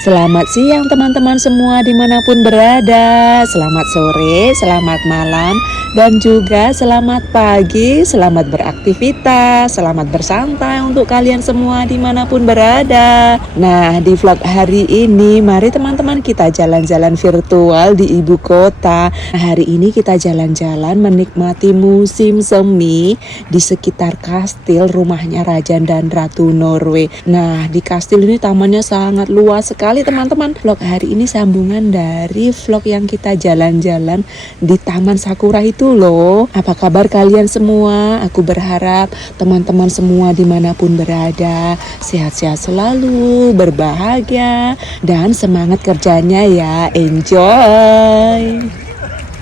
Selamat siang teman-teman semua dimanapun berada. Selamat sore, selamat malam, dan juga selamat pagi. Selamat beraktivitas, selamat bersantai untuk kalian semua dimanapun berada. Nah, di vlog hari ini mari teman-teman kita jalan-jalan virtual di ibu kota. Nah, hari ini kita jalan-jalan menikmati musim semi di sekitar kastil rumahnya Raja dan Ratu Norway. Nah, di kastil ini tamannya sangat luas sekali teman-teman. Vlog hari ini sambungan dari vlog yang kita jalan-jalan di Taman Sakura itu loh. Apa kabar kalian semua? Aku berharap teman-teman semua dimanapun berada sehat-sehat selalu, berbahagia, dan semangat kerjanya ya. Enjoy!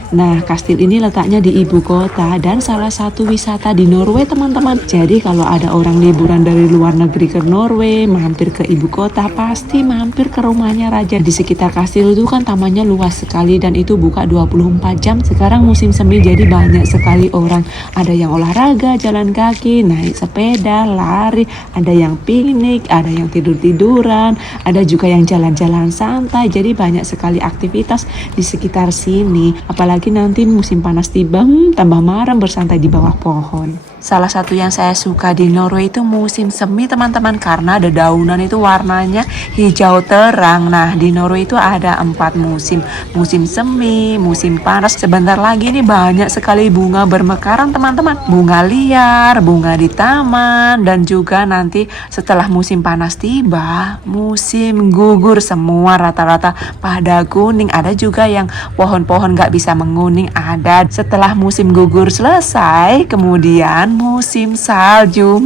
Nah, kastil ini letaknya di ibu kota dan salah satu wisata di Norway teman-teman. Jadi kalau ada orang liburan dari luar negeri ke Norway, mampir ke ibu kota, pasti mampir ke rumahnya Raja. Di sekitar kastil itu kan tamannya luas sekali dan itu buka 24 jam. Sekarang musim semi jadi banyak sekali orang. Ada yang olahraga, jalan kaki, naik sepeda, lari, ada yang piknik, ada yang tidur-tiduran, ada juga yang jalan-jalan santai. Jadi banyak sekali aktivitas di sekitar sini. Apalagi nanti musim panas tiba, tambah marem bersantai di bawah pohon. Salah satu yang saya suka di Norway itu musim semi teman-teman, karena dedaunan itu warnanya hijau terang. Nah, di Norway itu ada 4 musim. Musim semi, musim panas. Sebentar lagi nih banyak sekali bunga bermekaran teman-teman. Bunga liar, bunga di taman, dan juga nanti setelah musim panas tiba, musim gugur semua rata-rata pada kuning. Ada juga yang pohon-pohon gak bisa menguning ada. Setelah musim gugur selesai, kemudian musim salju,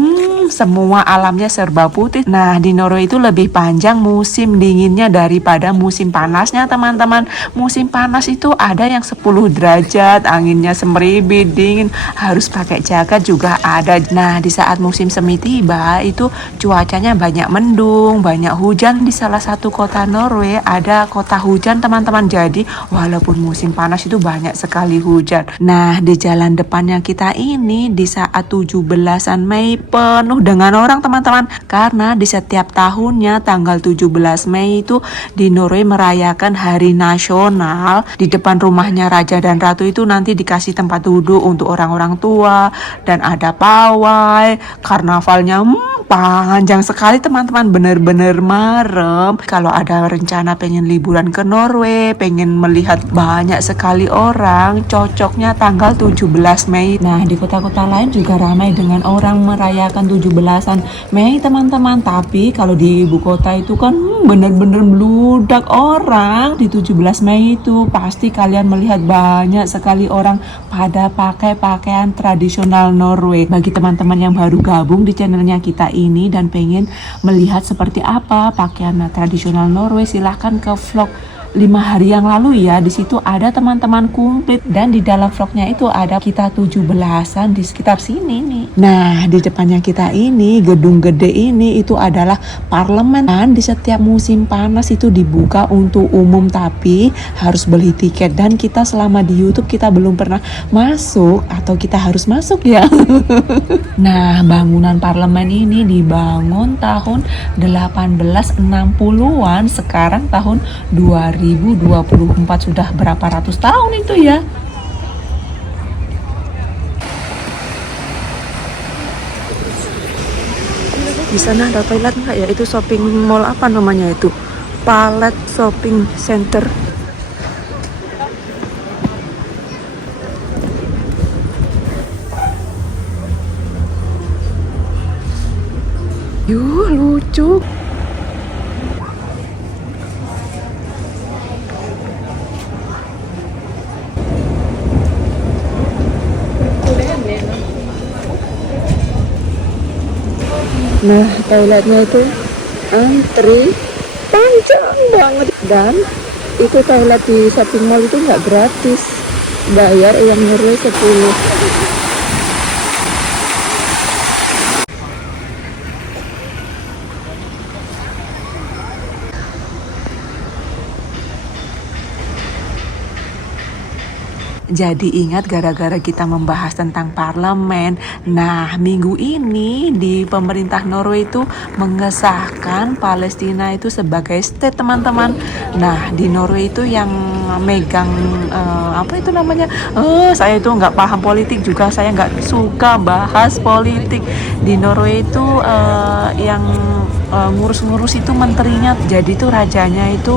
semua alamnya serba putih. Nah, di Norway itu lebih panjang musim dinginnya daripada musim panasnya teman-teman. Musim panas itu ada yang 10 derajat, anginnya semeribit, dingin, harus pakai jaket juga ada. Nah, di saat musim semi tiba itu cuacanya banyak mendung, banyak hujan. Di salah satu kota Norway ada kota hujan teman-teman. Jadi walaupun musim panas itu banyak sekali hujan. Nah, di jalan depannya kita ini di saat 17-an Mei penuh dengan orang teman-teman, karena di setiap tahunnya tanggal 17 Mei itu di Norway merayakan hari nasional. Di depan rumahnya Raja dan Ratu itu nanti dikasih tempat duduk untuk orang-orang tua dan ada pawai. Karnavalnya panjang sekali teman-teman, bener-bener marem. Kalau ada rencana pengen liburan ke Norway, pengen melihat banyak sekali orang, cocoknya tanggal 17 Mei. Nah, di kota-kota lain juga ramai dengan orang merayakan 17-an Mei teman-teman. Tapi kalau di ibu kota itu kan bener-bener meludak orang. Di 17 Mei itu pasti kalian melihat banyak sekali orang pada pakai pakaian tradisional Norway. Bagi teman-teman yang baru gabung di channelnya kita ini dan pengen melihat seperti apa pakaian tradisional Norway, silahkan ke vlog 5 hari yang lalu ya. Di situ ada teman-teman komplit dan di dalam vlognya itu ada kita 17-an di sekitar sini nih. Nah, di depannya kita ini gedung gede ini itu adalah parlemen. Dan di setiap musim panas itu dibuka untuk umum tapi harus beli tiket, dan kita selama di YouTube kita belum pernah masuk atau kita harus masuk ya. Nah, bangunan parlemen ini dibangun tahun 1860-an, sekarang tahun 2024, sudah berapa ratus tahun itu ya. Di sana ada toilet nggak ya? Itu shopping mall apa namanya itu? Palet Shopping Center. Yuh, lucu. Nah, toiletnya itu antri panjang banget, dan itu toilet di shopping mall itu nggak gratis, bayar yang Norway 10. Jadi ingat gara-gara kita membahas tentang parlemen. Nah, minggu ini di pemerintah Norway itu mengesahkan Palestina itu sebagai state, teman-teman. Nah, di Norway itu yang megang apa itu namanya? Saya itu nggak paham politik juga, saya nggak suka bahas politik. Di Norway itu yang ngurus-ngurus itu menterinya, jadi itu rajanya itu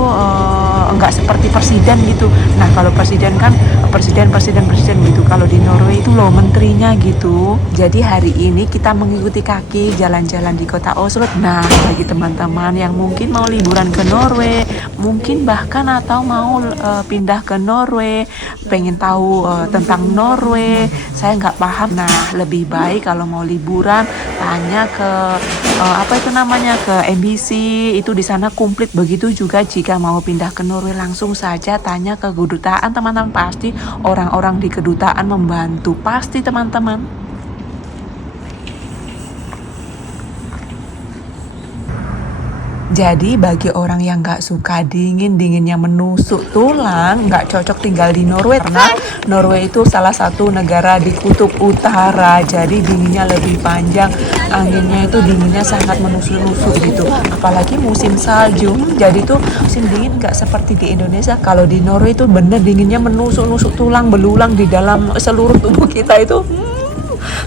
nggak seperti presiden gitu. Nah, kalau presiden kan presiden gitu, kalau di Norway itu loh menterinya gitu. Jadi hari ini kita mengikuti kaki jalan-jalan di kota Oslo. Nah, bagi teman-teman yang mungkin mau liburan ke Norway, mungkin bahkan atau mau pindah ke Norway, pengen tahu tentang Norway, saya nggak paham. Nah, lebih baik kalau mau liburan tanya ke apa itu namanya, ke MBC, itu di sana komplit. Begitu juga jika mau pindah ke Norway, langsung saja tanya ke kedutaan, teman-teman. Pasti orang-orang di kedutaan membantu, pasti, teman-teman. Jadi bagi orang yang nggak suka dinginnya menusuk tulang, nggak cocok tinggal di Norway, karena Norway itu salah satu negara di kutub utara, jadi dinginnya lebih panjang, anginnya itu dinginnya sangat menusuk-nusuk gitu, apalagi musim salju. Jadi tuh musim dingin nggak seperti di Indonesia. Kalau di Norway itu bener dinginnya menusuk-nusuk tulang, belulang di dalam seluruh tubuh kita itu.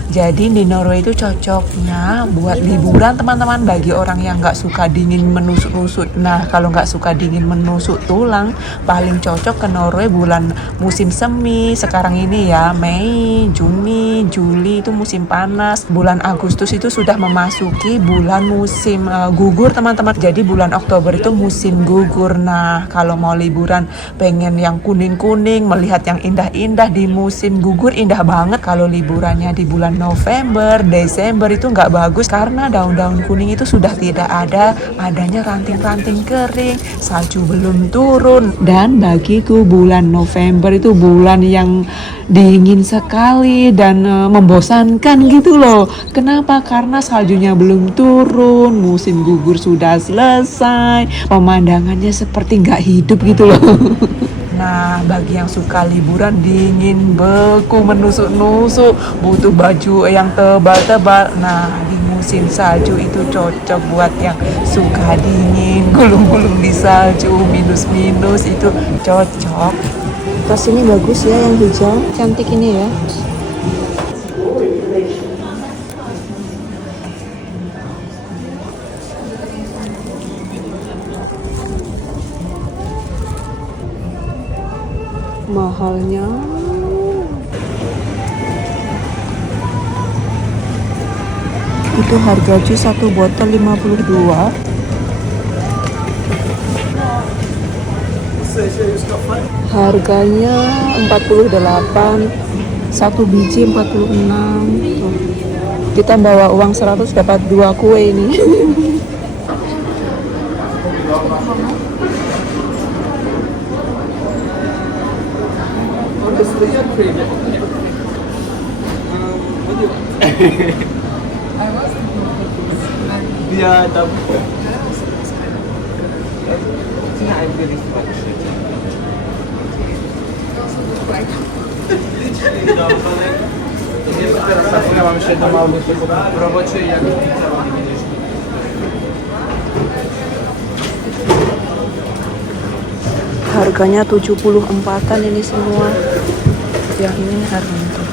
Jadi di Norway itu cocoknya buat liburan, teman-teman, bagi orang yang nggak suka dingin menusuk-nusuk. Nah, kalau nggak suka dingin menusuk tulang, paling cocok ke Norway bulan musim semi. Sekarang ini ya, Mei, Juni, Juli itu musim panas. Bulan Agustus itu sudah memasuki bulan musim gugur, teman-teman. Jadi bulan Oktober itu musim gugur. Nah, kalau mau liburan pengen yang kuning-kuning, melihat yang indah-indah di musim gugur, indah banget. Kalau liburannya di bulan November, Desember itu nggak bagus karena daun-daun kuning itu sudah tidak adanya ranting-ranting kering, salju belum turun. Dan bagiku bulan November itu bulan yang dingin sekali dan membosankan gitu loh. Kenapa? Karena saljunya belum turun, musim gugur sudah selesai, pemandangannya seperti nggak hidup gitu loh. Nah, bagi yang suka liburan dingin, beku, menusuk-nusuk, butuh baju yang tebal-tebal. Nah, di musim salju itu cocok buat yang suka dingin, gulung-gulung di salju, minus-minus, itu cocok. Tas ini bagus ya, yang hijau, cantik ini ya. Mahalnya itu, harga jus satu botol 52, harganya 48, satu biji 46. Kita bawa uang 100 dapat 2 kue ini. Ja, da. Ja mam jeszcze jedno małe w robocie i jak Harganya 74-an ini semua. Yang ini harganya tuh.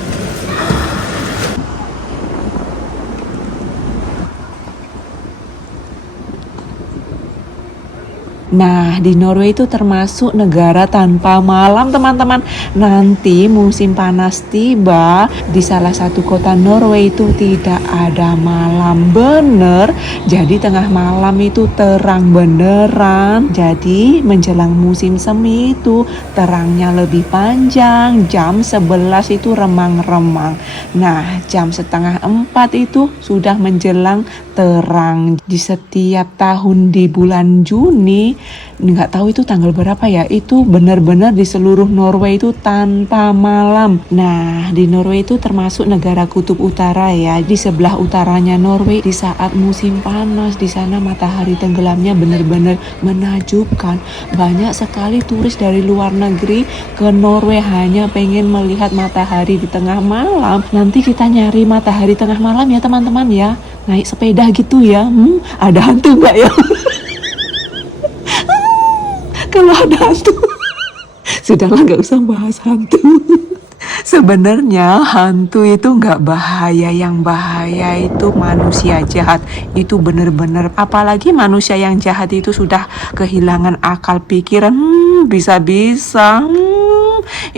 Nah, di Norway itu termasuk negara tanpa malam, teman-teman. Nanti musim panas tiba, di salah satu kota Norway itu tidak ada malam, bener. Jadi tengah malam itu terang beneran. Jadi menjelang musim semi itu terangnya lebih panjang. Jam 11 itu remang-remang. Nah, jam setengah 4 itu sudah menjelang terang. Di setiap tahun di bulan Juni nggak tahu itu tanggal berapa ya, itu benar-benar di seluruh Norway itu tanpa malam. Nah, di Norway itu termasuk negara kutub utara ya, di sebelah utaranya Norway di saat musim panas, di sana matahari tenggelamnya benar-benar menakjubkan. Banyak sekali turis dari luar negeri ke Norway hanya pengen melihat matahari di tengah malam. Nanti kita nyari matahari tengah malam ya teman-teman ya, naik sepeda gitu ya. Ada hantu nggak ya? Kalau ada hantu, sudahlah nggak usah bahas hantu. Sebenarnya hantu itu nggak bahaya, yang bahaya itu manusia jahat. Itu bener-bener, apalagi manusia yang jahat itu sudah kehilangan akal pikiran, bisa-bisa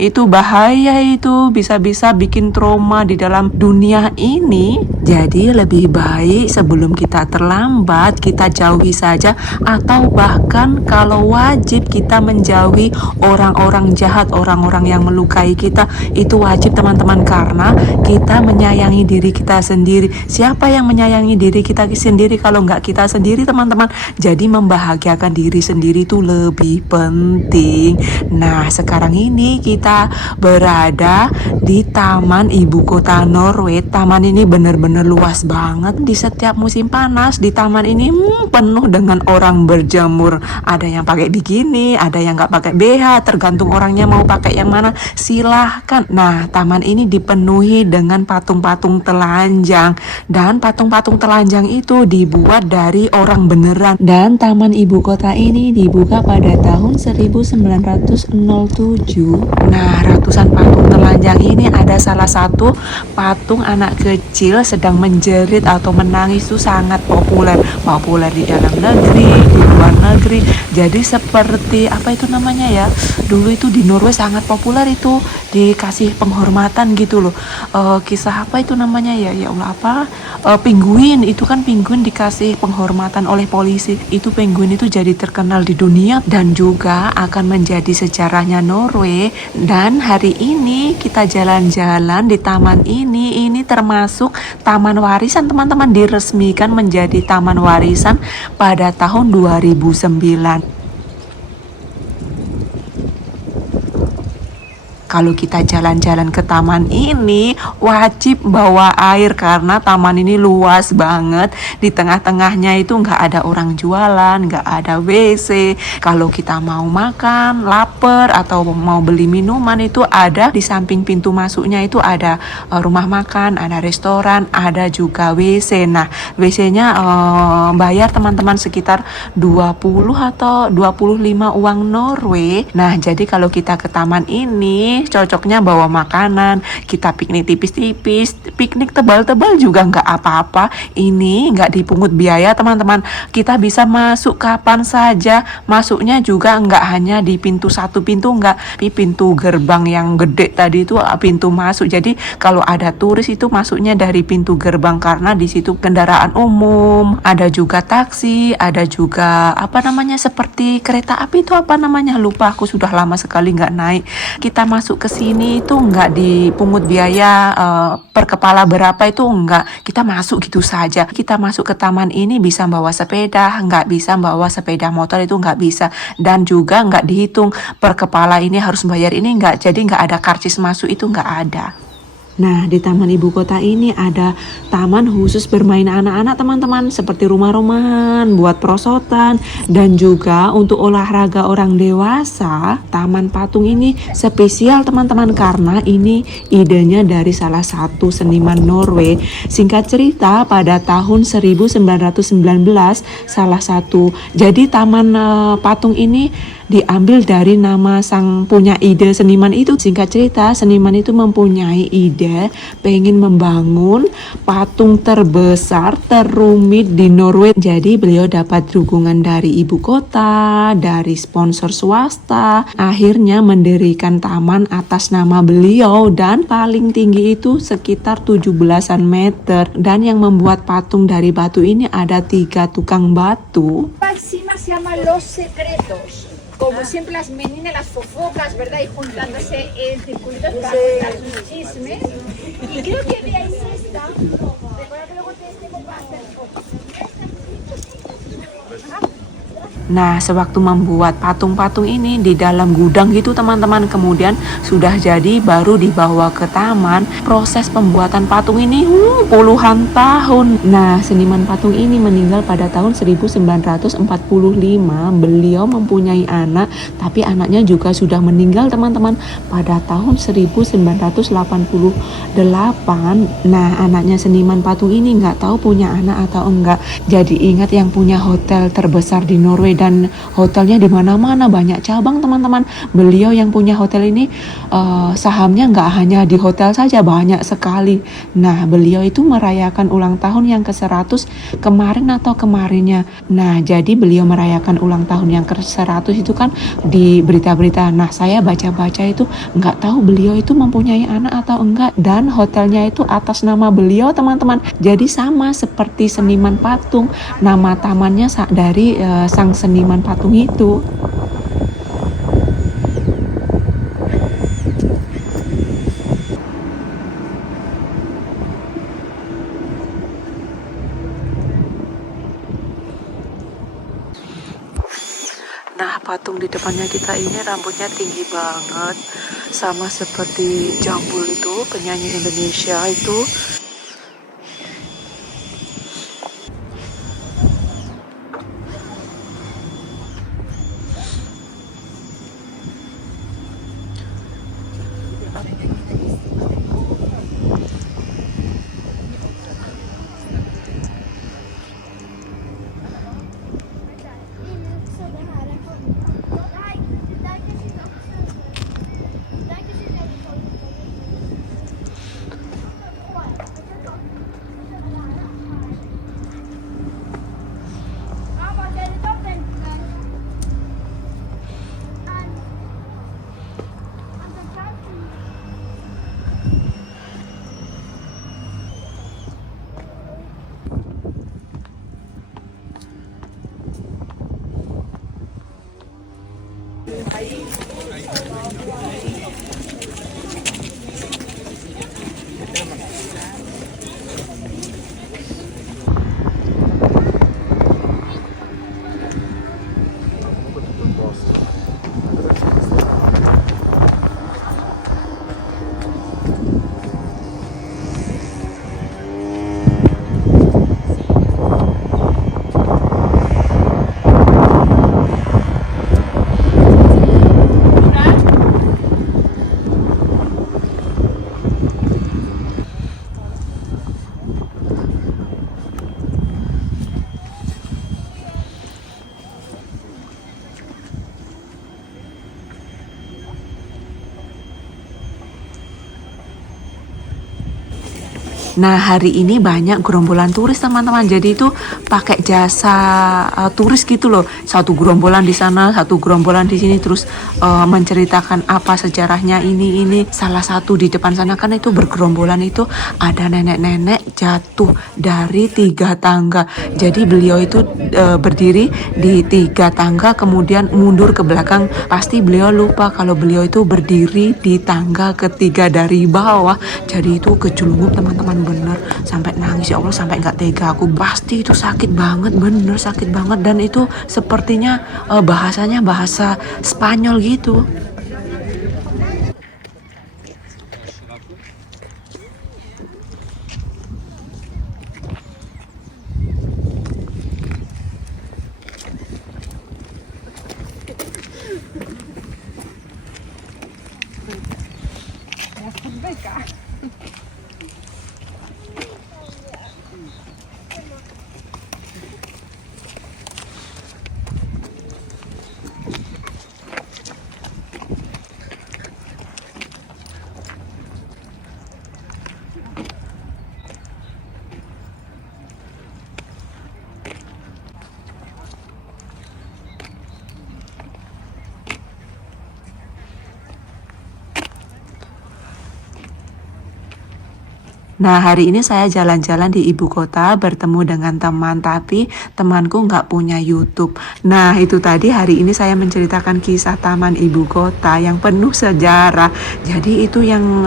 itu bahaya, itu bisa-bisa bikin trauma di dalam dunia ini. Jadi lebih baik sebelum kita terlambat, kita jauhi saja, atau bahkan kalau wajib kita menjauhi orang-orang jahat, orang-orang yang melukai kita. Itu wajib teman-teman, karena kita menyayangi diri kita sendiri. Siapa yang menyayangi diri kita sendiri kalau nggak kita sendiri teman-teman? Jadi membahagiakan diri sendiri itu lebih penting. Nah, sekarang ini kita berada di taman ibu kota Norway. Taman ini benar-benar luas banget. Di setiap musim panas di taman ini penuh dengan orang berjemur. Ada yang pakai bikini, ada yang nggak pakai BH, tergantung orangnya mau pakai yang mana, silahkan. Nah, taman ini dipenuhi dengan patung-patung telanjang, dan patung-patung telanjang itu dibuat dari orang beneran. Dan taman ibu kota ini dibuka pada tahun 1907. Nah, ratusan patung telanjang ini ada salah satu patung anak kecil sedang menjerit atau menangis, itu sangat populer di dalam negeri, di luar negeri. Jadi seperti apa itu namanya ya, dulu itu di Norway sangat populer itu, dikasih penghormatan gitu loh. Kisah apa itu namanya ya, ya Allah apa, penguin, itu kan penguin dikasih penghormatan oleh polisi. Itu penguin itu jadi terkenal di dunia dan juga akan menjadi sejarahnya Norway. Dan hari ini kita jalan-jalan di taman ini termasuk taman warisan teman-teman, diresmikan menjadi taman warisan pada tahun 2009. Kalau kita jalan-jalan ke taman ini wajib bawa air, karena taman ini luas banget. Di tengah-tengahnya itu nggak ada orang jualan, nggak ada WC. Kalau kita mau makan, lapar, atau mau beli minuman, itu ada di samping pintu masuknya itu ada rumah makan, ada restoran, ada juga WC. Nah, WC-nya bayar teman-teman sekitar 20 atau 25 uang Norway. Nah, jadi kalau kita ke taman ini cocoknya bawa makanan, kita piknik tipis-tipis, piknik tebal-tebal juga nggak apa-apa. Ini nggak dipungut biaya teman-teman, kita bisa masuk kapan saja. Masuknya juga nggak hanya di pintu satu pintu, nggak, di pintu gerbang yang gede tadi itu pintu masuk. Jadi kalau ada turis itu masuknya dari pintu gerbang, karena di situ kendaraan umum, ada juga taksi, ada juga apa namanya seperti kereta api, itu apa namanya lupa aku, sudah lama sekali nggak naik. Kita masuk ke sini itu nggak dipungut biaya per kepala berapa, itu nggak, kita masuk gitu saja. Kita masuk ke taman ini bisa bawa sepeda, nggak bisa bawa sepeda motor itu nggak bisa, dan juga nggak dihitung per kepala ini harus bayar ini, nggak, jadi nggak ada karcis masuk, itu nggak ada. Nah, di taman ibu kota ini ada taman khusus bermain anak-anak teman-teman, seperti rumah-rumahan, buat perosotan, dan juga untuk olahraga orang dewasa. Taman patung ini spesial teman-teman, karena ini idenya dari salah satu seniman Norway. Singkat cerita, pada tahun 1919 salah satu, jadi taman patung ini diambil dari nama sang punya ide seniman itu. Singkat cerita, seniman itu mempunyai ide pengen membangun patung terbesar terumit di Norway. Jadi beliau dapat dukungan dari ibu kota, dari sponsor swasta, akhirnya mendirikan taman atas nama beliau, dan paling tinggi itu sekitar 17-an meter. Dan yang membuat patung dari batu ini ada 3 tukang batu. Encima se llama Los Secretos. Como siempre las meninas, las fofocas, ¿verdad? Y juntándose en circuitos para contar sus chismes. Y creo que veáis esta. Recuerda que luego te tengo para hacer fotos. Nah, sewaktu membuat patung-patung ini di dalam gudang gitu teman-teman, kemudian sudah jadi baru dibawa ke taman. Proses pembuatan patung ini puluhan tahun. Nah, seniman patung ini meninggal pada tahun 1945. Beliau mempunyai anak, tapi anaknya juga sudah meninggal teman-teman pada tahun 1988. Nah, anaknya seniman patung ini nggak tahu punya anak atau enggak. Jadi ingat, yang punya hotel terbesar di Norway dan hotelnya di mana-mana, banyak cabang teman-teman. Beliau yang punya hotel ini sahamnya nggak hanya di hotel saja, banyak sekali. Nah, beliau itu merayakan ulang tahun yang ke-100 kemarin atau kemarinnya. Nah, jadi beliau merayakan ulang tahun yang ke-100 itu kan di berita-berita. Nah, saya baca-baca itu nggak tahu beliau itu mempunyai anak atau enggak, dan hotelnya itu atas nama beliau teman-teman. Jadi sama seperti seniman patung, nama tamannya dari sang seniman patung itu. Nah, patung di depannya kita ini rambutnya tinggi banget, sama seperti Jambul itu, penyanyi Indonesia itu. Nah, hari ini banyak gerombolan turis teman-teman. Jadi itu pakai jasa turis gitu loh. Satu gerombolan di sana, satu gerombolan di sini, terus menceritakan apa sejarahnya ini. Salah satu di depan sana kan itu bergerombolan itu ada nenek-nenek jatuh dari 3 tangga. Jadi beliau itu berdiri di 3 tangga kemudian mundur ke belakang. Pasti beliau lupa kalau beliau itu berdiri di tangga ketiga dari bawah. Jadi itu kejulungup teman-teman, bener sampai nangis, ya Allah, sampai nggak tega aku. Pasti itu sakit banget, bener sakit banget. Dan itu sepertinya bahasanya bahasa Spanyol gitu. Nah, hari ini saya jalan-jalan di ibu kota bertemu dengan teman, tapi temanku nggak punya YouTube. Nah, itu tadi hari ini saya menceritakan kisah taman ibu kota yang penuh sejarah. Jadi itu yang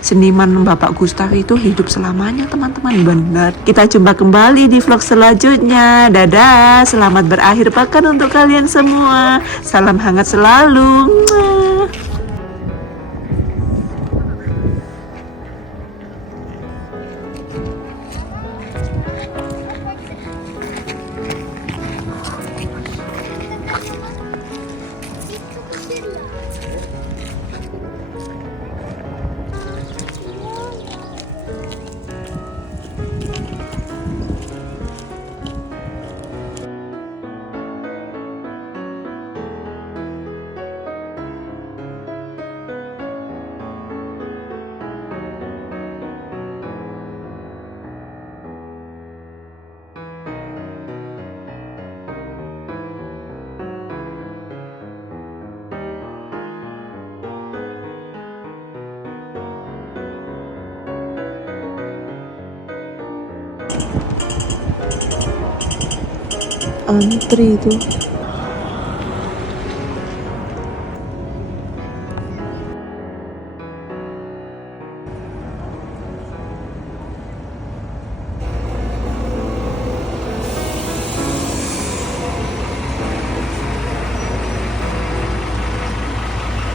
seniman Bapak Gustaf itu hidup selamanya, teman-teman. Bener. Kita jumpa kembali di vlog selanjutnya. Dadah, selamat berakhir pekan untuk kalian semua. Salam hangat selalu. Muah. Antri itu.